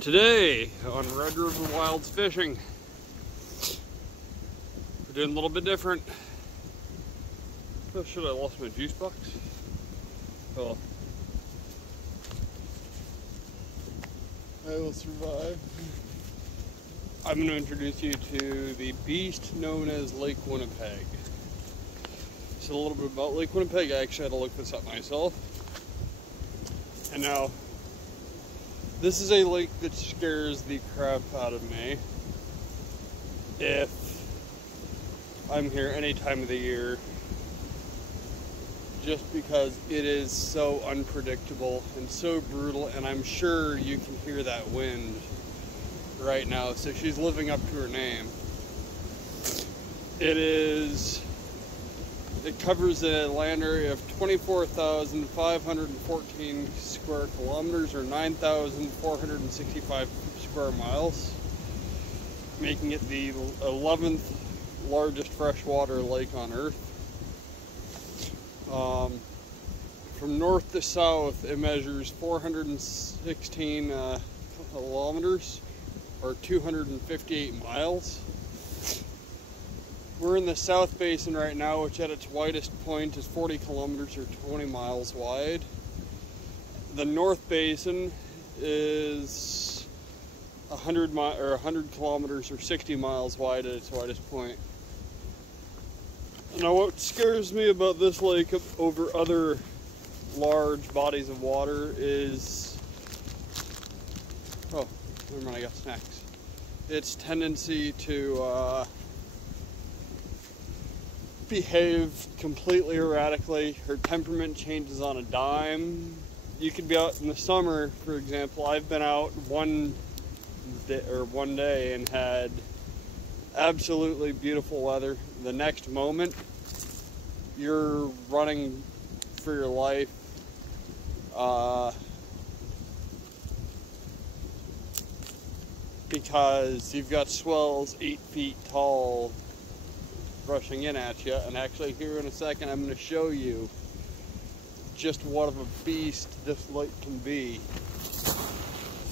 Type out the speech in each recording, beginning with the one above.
Today on Red River Wilds Fishing, we're doing a little bit different. Oh shit, I lost my juice box. Oh. I will survive. I'm going to introduce you to the beast known as Lake Winnipeg. So a little bit about Lake Winnipeg. I actually had to look this up myself. And now, this is a lake that scares the crap out of me if I'm here any time of the year, just because it is so unpredictable and so brutal, and I'm sure you can hear that wind right now, so she's living up to her name. It covers a land area of 24,514 square kilometers, or 9,465 square miles, making it the 11th largest freshwater lake on Earth. From north to south, it measures 416 kilometers, or 258 miles. We're in the South Basin right now, which at its widest point is 40 kilometers or 20 miles wide. The North Basin is 100 kilometers or 60 miles wide at its widest point. Now, what scares me about this lake over other large bodies of water is, oh, never mind, I got snacks. Its tendency to behave completely erratically. Her temperament changes on a dime. You could be out in the summer, for example. I've been out one day and had absolutely beautiful weather. The next moment, you're running for your life. Because you've got swells 8 feet tall rushing in at you. And actually, here in a second, I'm going to show you just what of a beast this lake can be.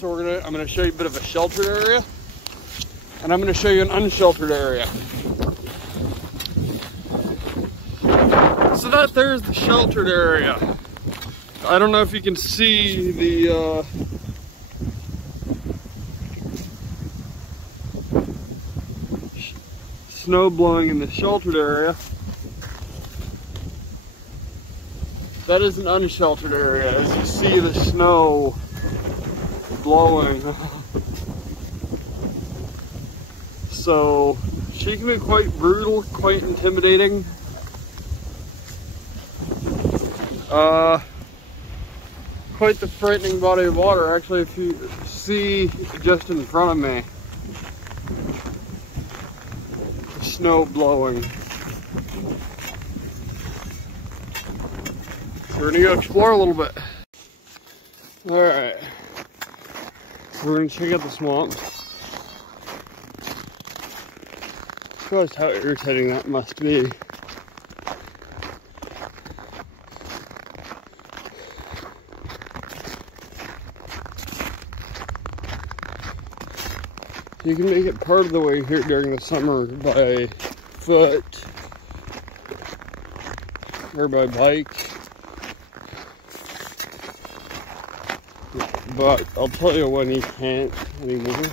So I'm going to show you a bit of a sheltered area, and I'm going to show you an unsheltered area. So that there's the sheltered area. I don't know if you can see the snow blowing in the sheltered area. That is an unsheltered area, as you see the snow blowing. So she can be quite brutal, quite intimidating. Quite the frightening body of water. Actually, if you see just in front of me, snow blowing. So we're gonna go explore a little bit. Alright. We're gonna check out the swamp. Realized how irritating that must be. You can make it part of the way here during the summer by foot or by bike. But I'll tell you when you can't anymore.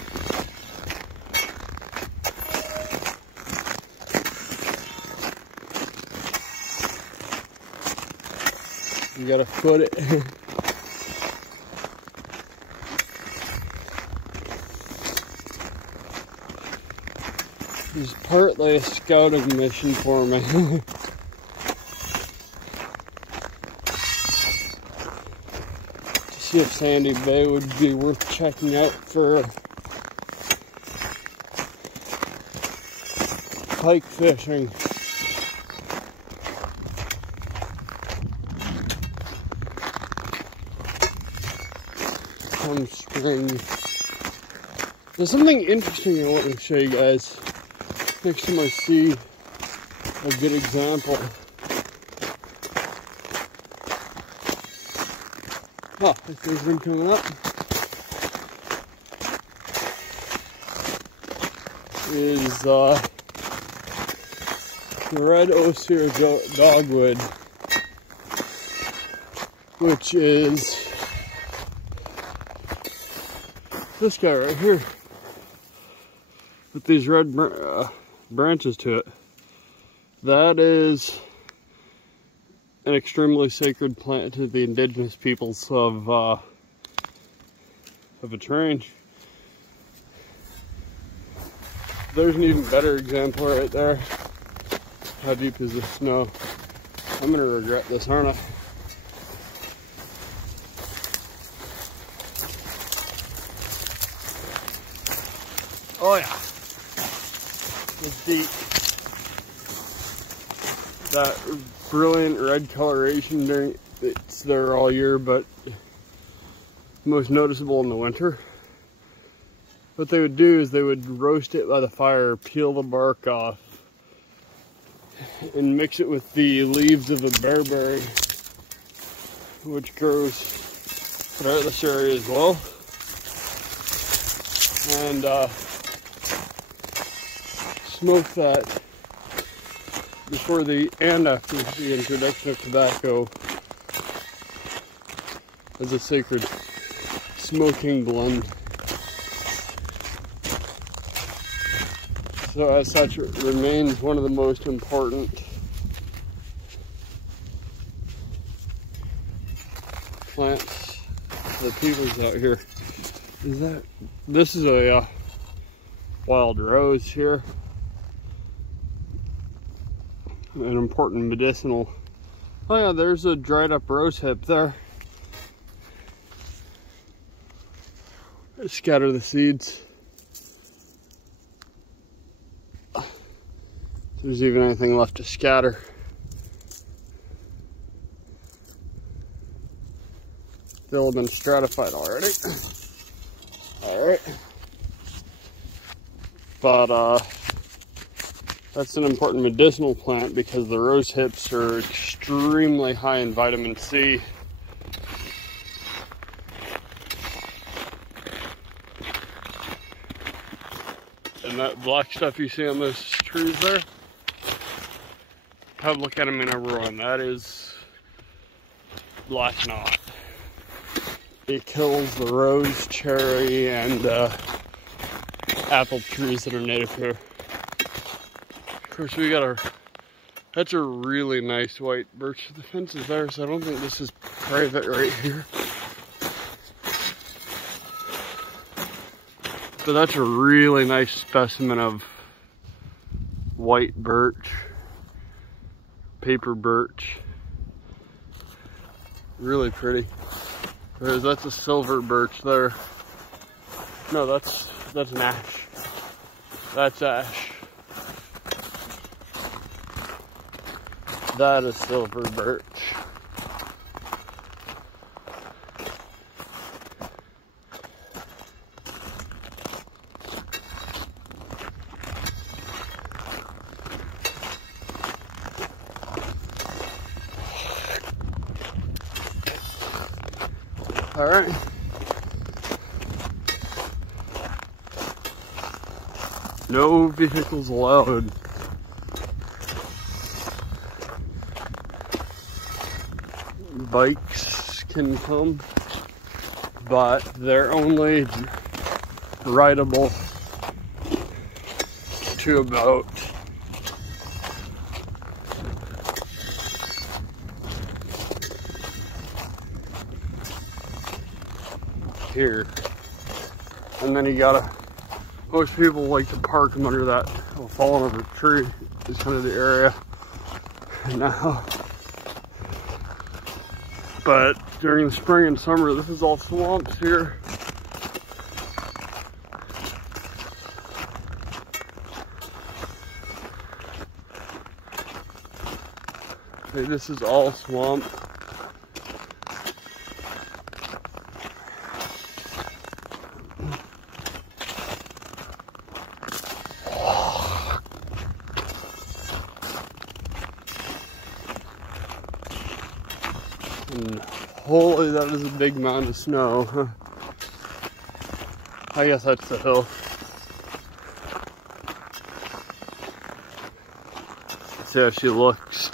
You gotta foot it. It's partly a scouting mission for me. To see if Sandy Bay would be worth checking out for pike fishing. Come spring. There's something interesting I want to show you guys. Next time I see a good example. Oh, I think there's one coming up. is the red osier dogwood, which is this guy right here with these red branches to it. That is an extremely sacred plant to the indigenous peoples of a terrain. There's an even better example right there. How deep is the snow? I'm gonna regret this, aren't I? Oh yeah, it's deep. That brilliant red coloration it's there all year, but most noticeable in the winter. What they would do is they would roast it by the fire, peel the bark off, and mix it with the leaves of a bearberry, which grows throughout this area as well. And smoke that before and after the introduction of tobacco as a sacred smoking blend. So as such, it remains one of the most important plants for the peoples out here. This is a wild rose here. An important medicinal. Oh yeah, there's a dried up rose hip there. Scatter the seeds. If there's even anything left to scatter. They'll have been stratified already. Alright. But that's an important medicinal plant because the rose hips are extremely high in vitamin C. And that black stuff you see on those trees there, have a look at them in everyone. That is black knot. It kills the rose, cherry, and apple trees that are native here. Of course, we got that's a really nice white birch. The fence is there, so I don't think this is private right here. But that's a really nice specimen of white birch, paper birch. Really pretty. Whereas that's a silver birch there. No, that's an ash. That's ash. That is silver birch. All right. No vehicles allowed. Bikes can come, but they're only rideable to about here. And then you gotta, most people like to park them under that fallen over tree is kind of the area now. But during the spring and summer, this is all swamps here. Okay, this is all swamp. And holy, that is a big mound of snow. I guess that's the hill. see how she looks.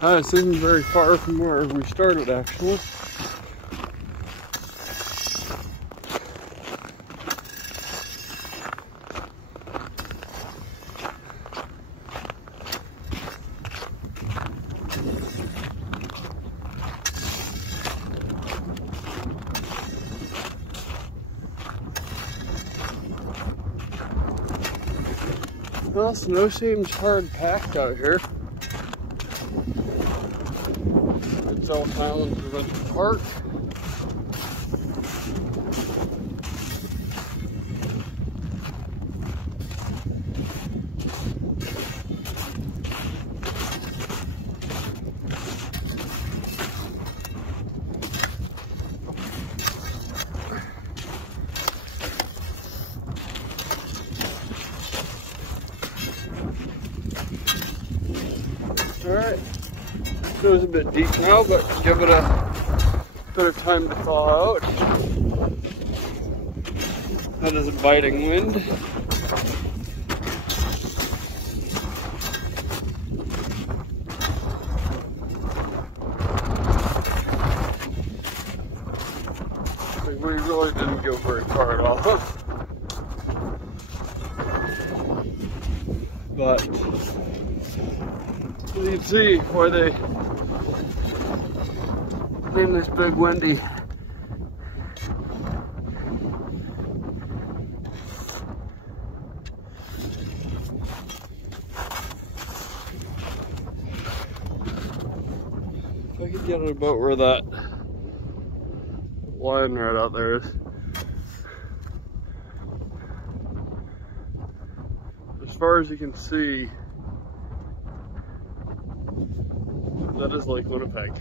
This isn't very far from where we started, actually. Well, snow seems hard packed out here. It's Elk Island Provincial Park. Alright, snow's a bit deep now, but give it a bit of time to thaw out. That is a biting wind. We really didn't go very far at all. But you can see why they named this Big Windy. If I could get it about where that line right out there is. As far as you can see, that is Lake Winnipeg.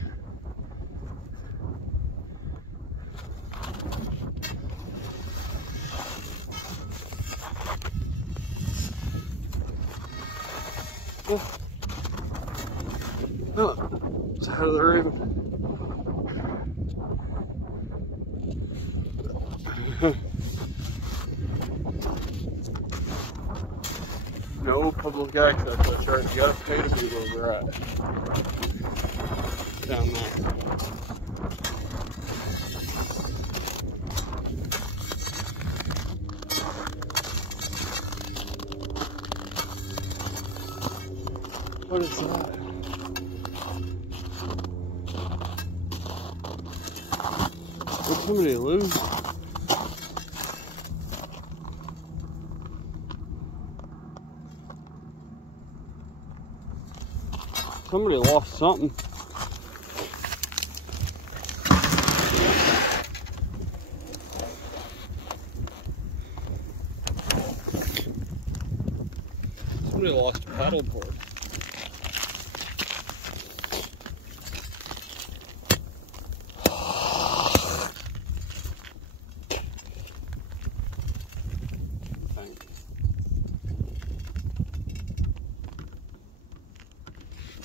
Oh, it's out of the raven. No public access, that's right. You gotta pay to be where we're at. Down there. What is that? Did somebody lose? Somebody lost something. Somebody lost a paddleboard.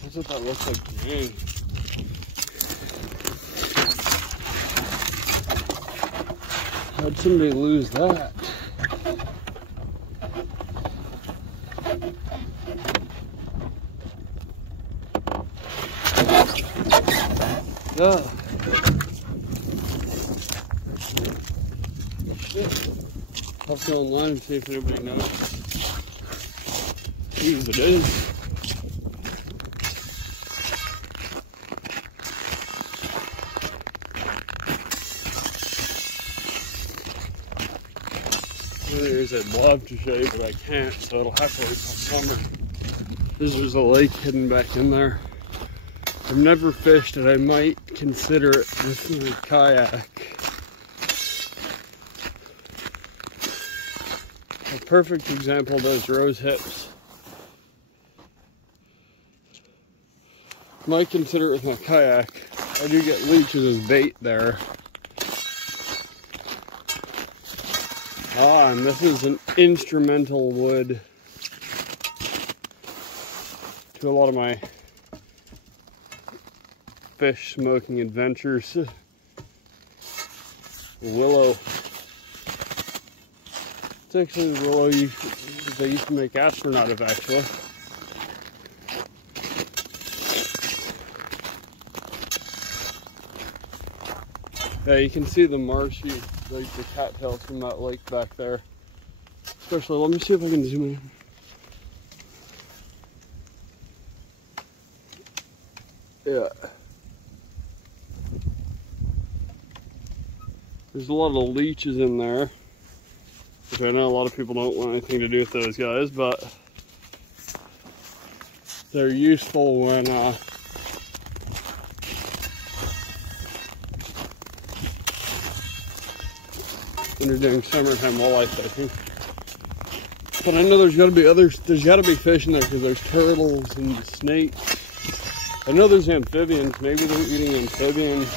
That's what that looks like to me. How'd somebody lose that? Yeah. Shit. I'll have to go online and see if anybody knows. See if it is. I'd love to show you, but I can't, so it'll have to wait till summer. There's a lake hidden back in there. I've never fished it. I might consider it with a kayak. A perfect example of those rose hips. Might consider it with my kayak. I do get leeches as bait there. Ah, and this is an instrumental wood to a lot of my fish smoking adventures. Willow. It's actually the willow they used to make aspirin out of, actually. Yeah, you can see the marshy, like the cattails from that lake back there. Especially, let me see if I can zoom in. Yeah. There's a lot of leeches in there, which I know a lot of people don't want anything to do with those guys, but they're useful when you're doing summertime walleye fishing. But I know there's got to be fish in there because there's turtles and snakes. I know there's amphibians. Maybe they're eating amphibians.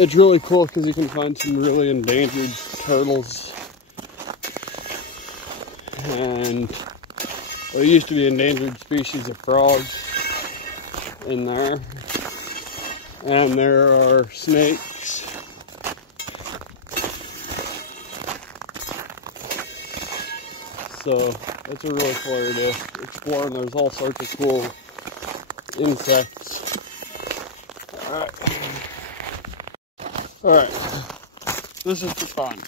It's really cool because you can find some really endangered turtles. And there used to be endangered species of frogs in there. And there are snakes. So it's a really cool area to explore, and there's all sorts of cool insects. Alright, this is for fun.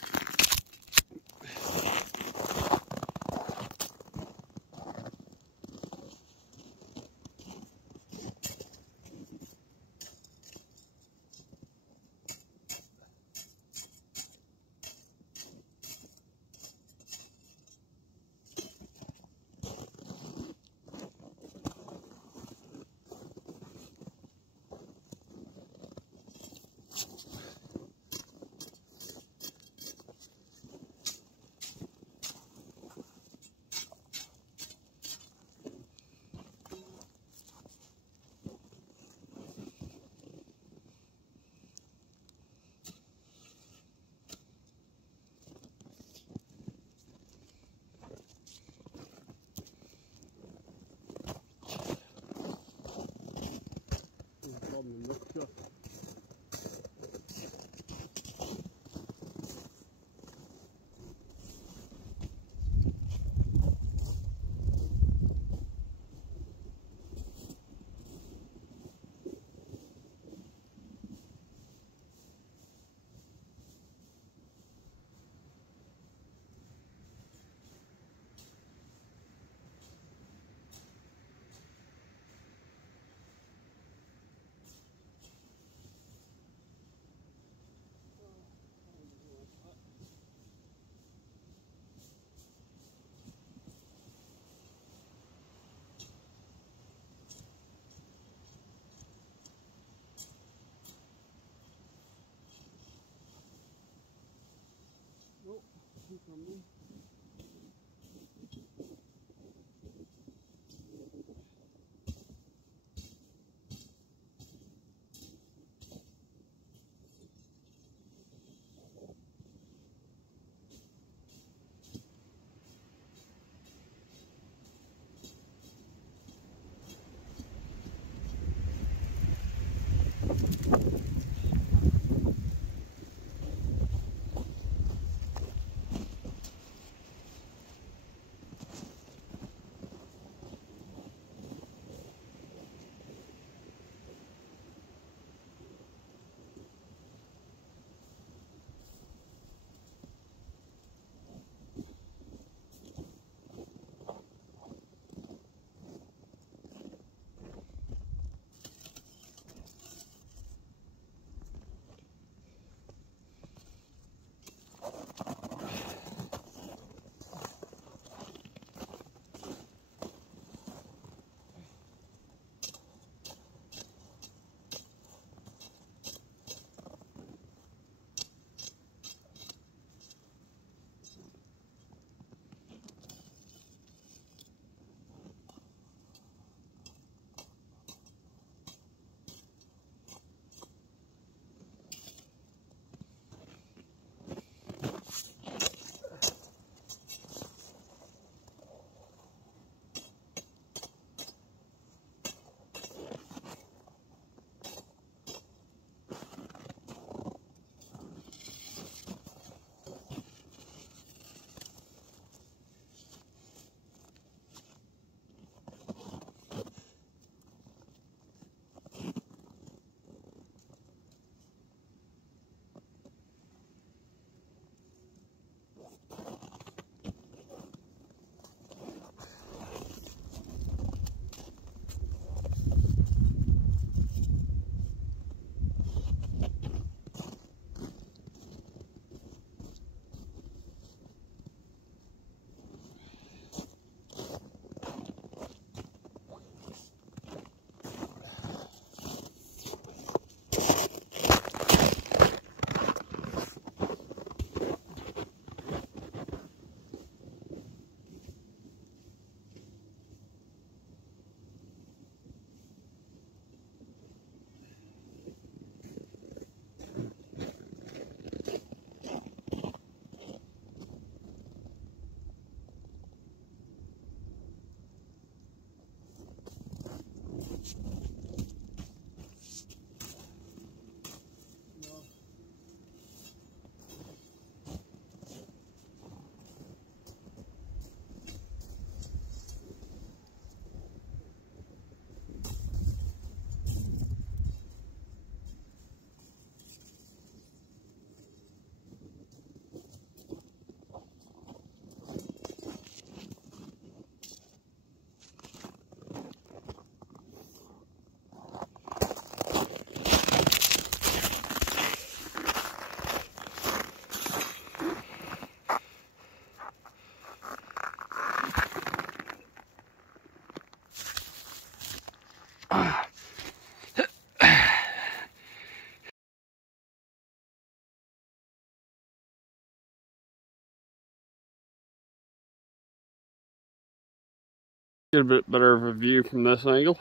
Get a bit better of a view from this angle.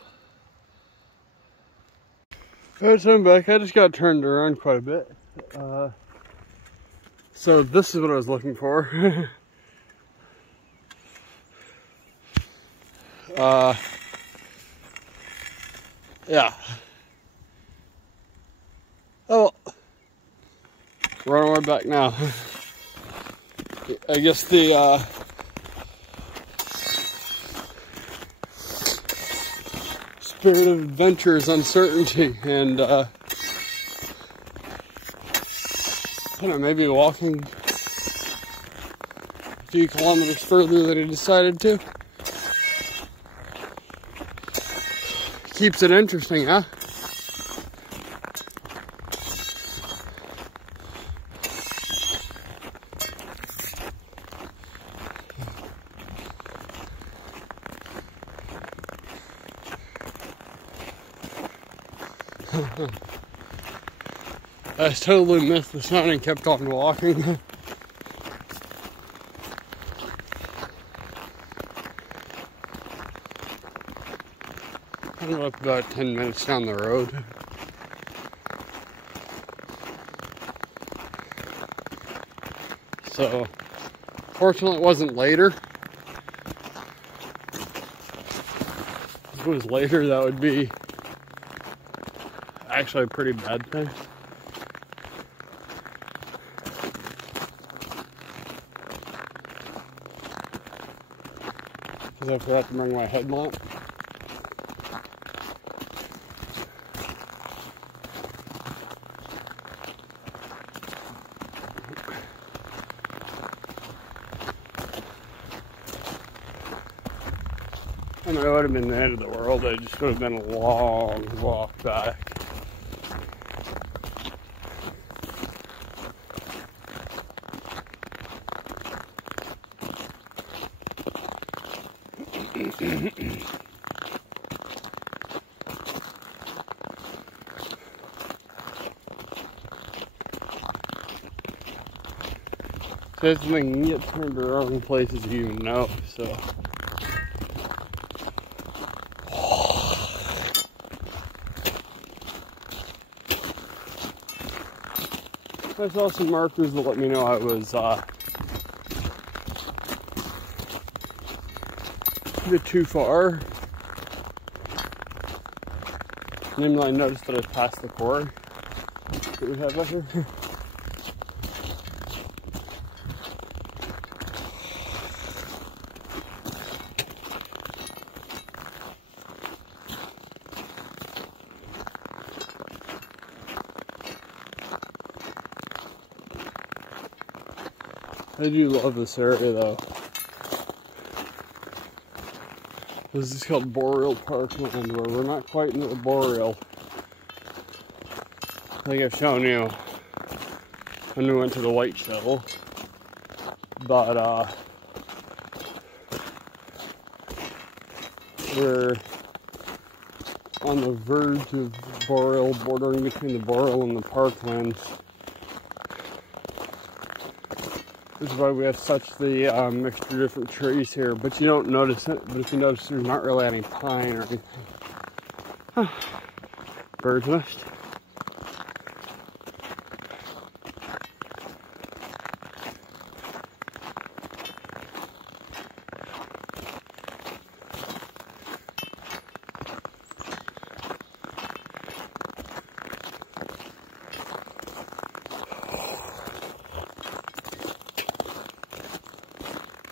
Alright, so I'm back. I just got turned around quite a bit. So this is what I was looking for. Yeah. Oh, we're on our way back now. I guess the spirit of adventure is uncertainty, and I don't know, maybe walking a few kilometers further than I decided to. Keeps it interesting, huh? I totally missed the sun and kept on walking. I'm about 10 minutes down the road. So, fortunately it wasn't later. If it was later, that would be actually a pretty bad thing. Because I forgot to bring my headlamp. I know it would have been the end of the world. It just would have been a long walk back. That's the thing, you can get turned around in places you even know, so. I saw some markers that let me know I was a bit too far. Namely, I noticed that I passed the quarry that we have up here. I do love this area though. This is called Boreal Parkland, where we're not quite into the Boreal. I think I've shown you when we went to the White Shovel. But we're on the verge of Boreal, bordering between the Boreal and the Parklands. This is why we have such the mixture of different trees here, but you don't notice it. But if you notice, there's not really any pine or anything. Huh. Bird's nest.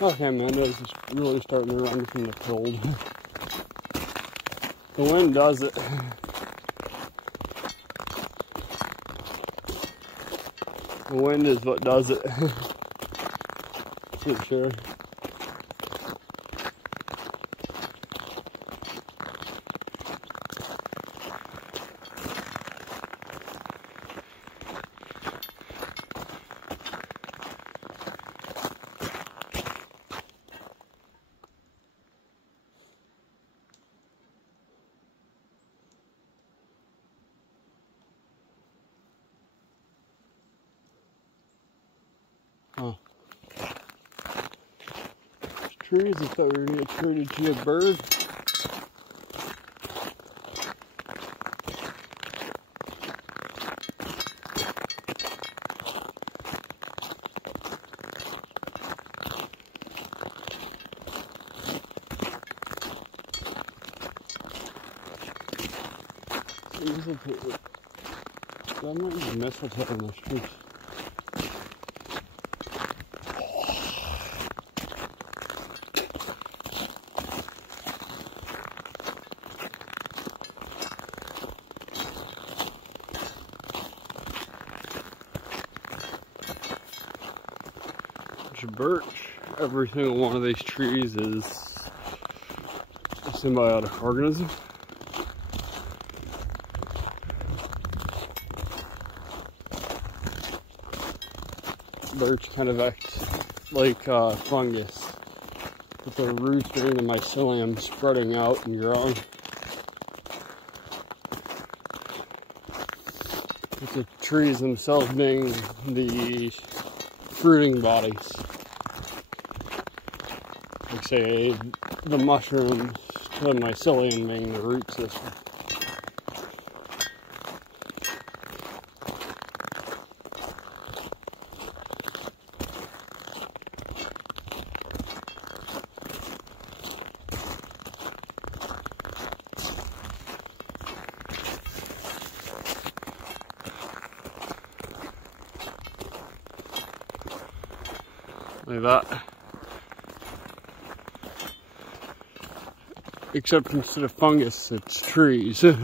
Okay, man, it's just really starting to run from the cold. The wind does it. The wind is what does it. For sure. Oh. trees. I thought we were going to turn into a bird. That might be mistletoe in this tree. There's a birch. Every single one of these trees is a symbiotic organism. Birch kind of acts like fungus, with the roots being the mycelium spreading out and growing. With the trees themselves being the fruiting bodies. Like say, the mushrooms, the mycelium being the root system. Like that. Except instead of fungus, it's trees. The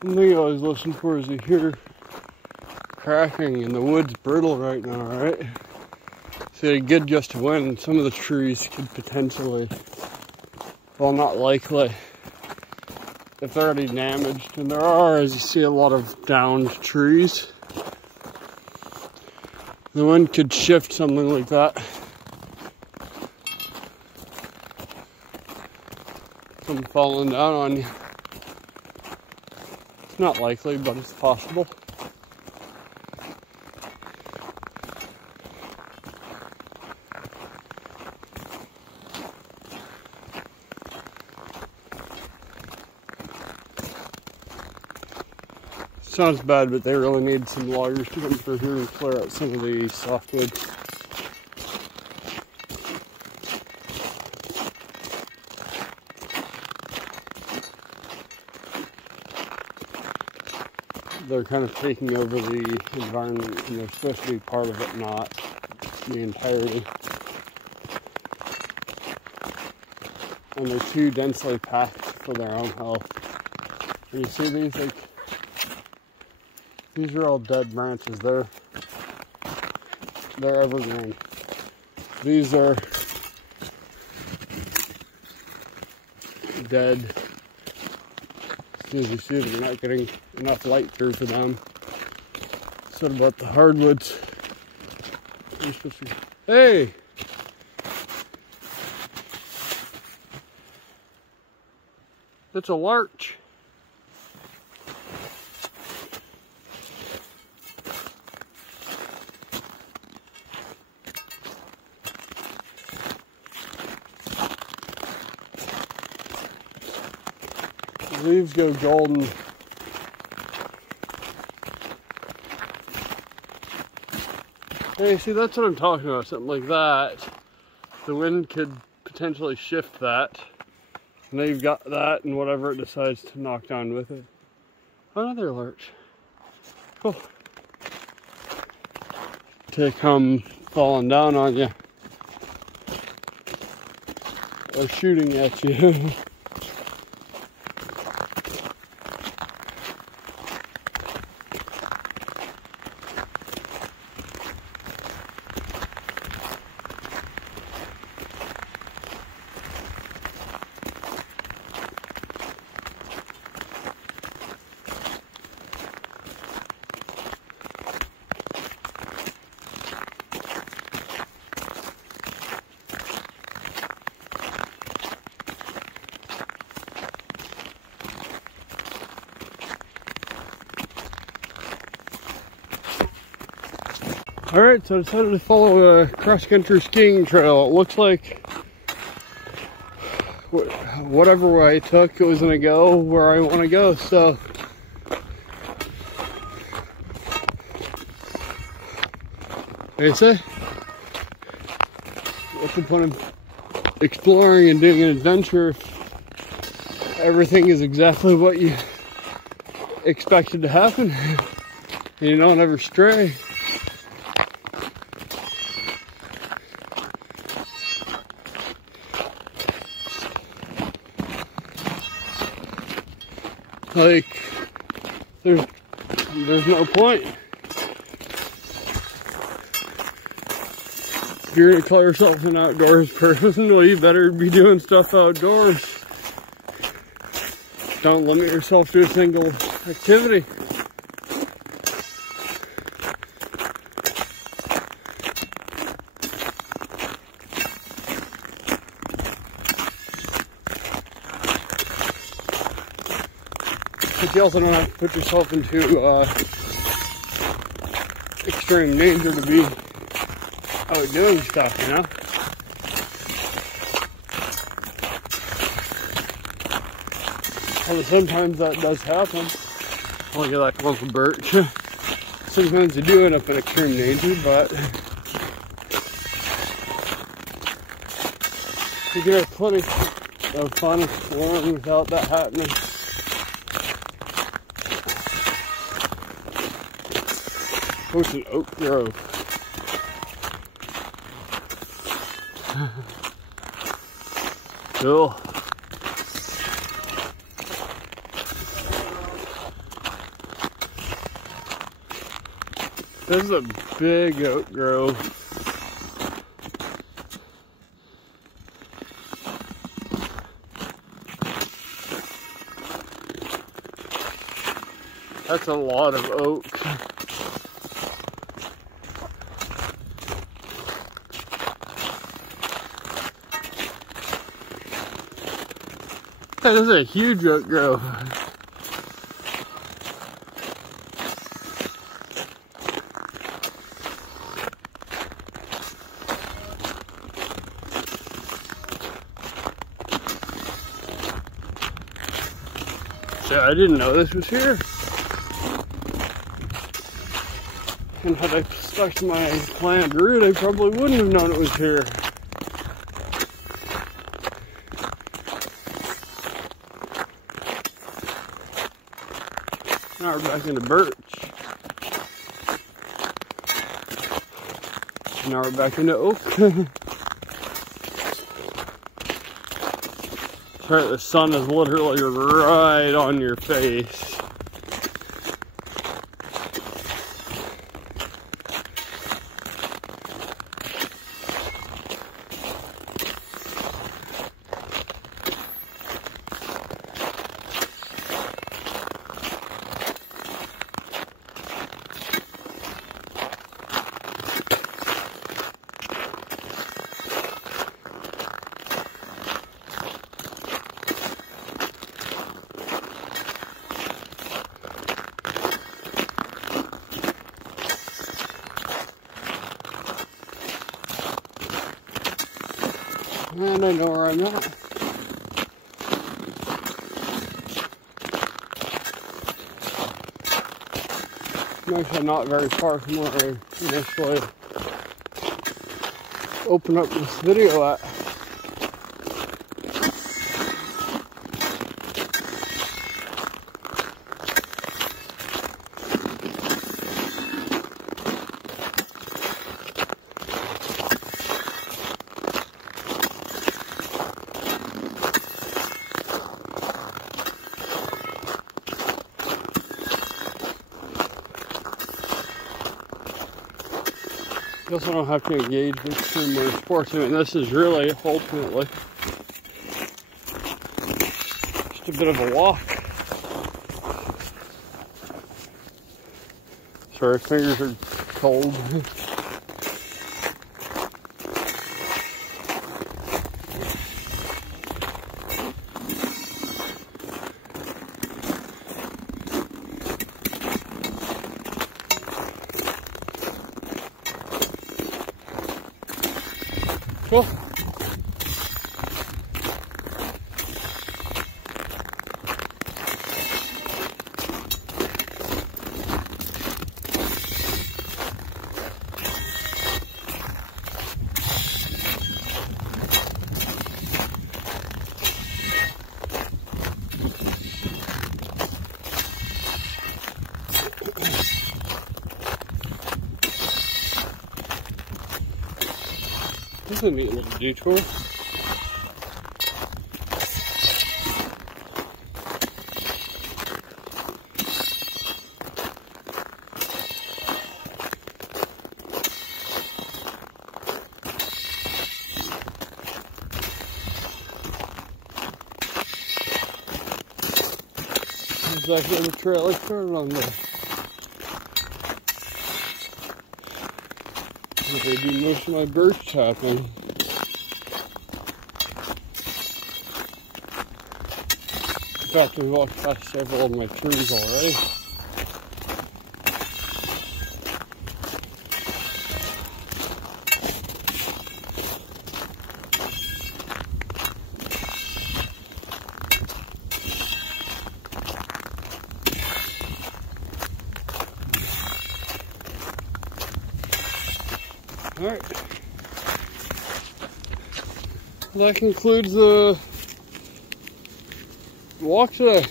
thing I always listen for is you hear cracking and the wood's brittle right now, right? So a good gust of wind, some of the trees could potentially, well, not likely, if they're already damaged, and there are, as you see, a lot of downed trees. The wind could shift something like that. Come falling down on you. It's not likely, but it's possible. Sounds bad, but they really need some loggers to come through here and clear out some of the softwoods. They're kind of taking over the environment, and they're supposed to be part of it, not the entirety. And they're too densely packed for their own health. And you see these, like, these are all dead branches. They're evergreen. These are dead. As you see, they're not getting enough light through for them. So about the hardwoods. Hey! It's a larch. The leaves go golden. Hey, see, that's what I'm talking about, something like that. The wind could potentially shift that. And now you've got that and whatever it decides to knock down with it. Another larch. Cool. To come falling down on you. Or shooting at you. Alright, so I decided to follow a cross-country skiing trail. It looks like whatever way I took, it was going to go where I want to go, so like I say, what's the point of exploring and doing an adventure if everything is exactly what you expected to happen and you don't ever stray? Like, there's no point. If you're gonna call yourself an outdoors person, well, you better be doing stuff outdoors. Don't limit yourself to a single activity. But you also don't have to put yourself into extreme danger to be out doing stuff, you know? Although sometimes that does happen. Look at that clump of birch. Sometimes you do end up in extreme danger, but you can have plenty of fun exploring without that happening. Oh, it's an oak grove. Cool. This is a big oak grove. That's a lot of oak. That is a huge oak grove. Yeah, I didn't know this was here. And had I stuck to my planned route, I probably wouldn't have known it was here. Now we're back into birch. Now we're back into oak. Right, the sun is literally right on your face. And I know where I'm at. Actually, I'm not very far from where I initially opened up this video at. You also don't have to engage in extreme sports. I mean, this is really, ultimately, just a bit of a walk. Sorry, fingers are cold. This is a neat little detour. There's actually the trail I started on there. I do most of my birch chopping. In fact, we've walked past several of my trees already. Alright, that concludes the walk today.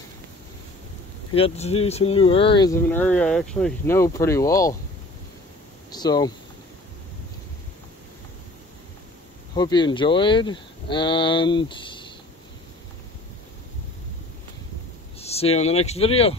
I got to see some new areas of an area I actually know pretty well. So, hope you enjoyed, and see you on the next video.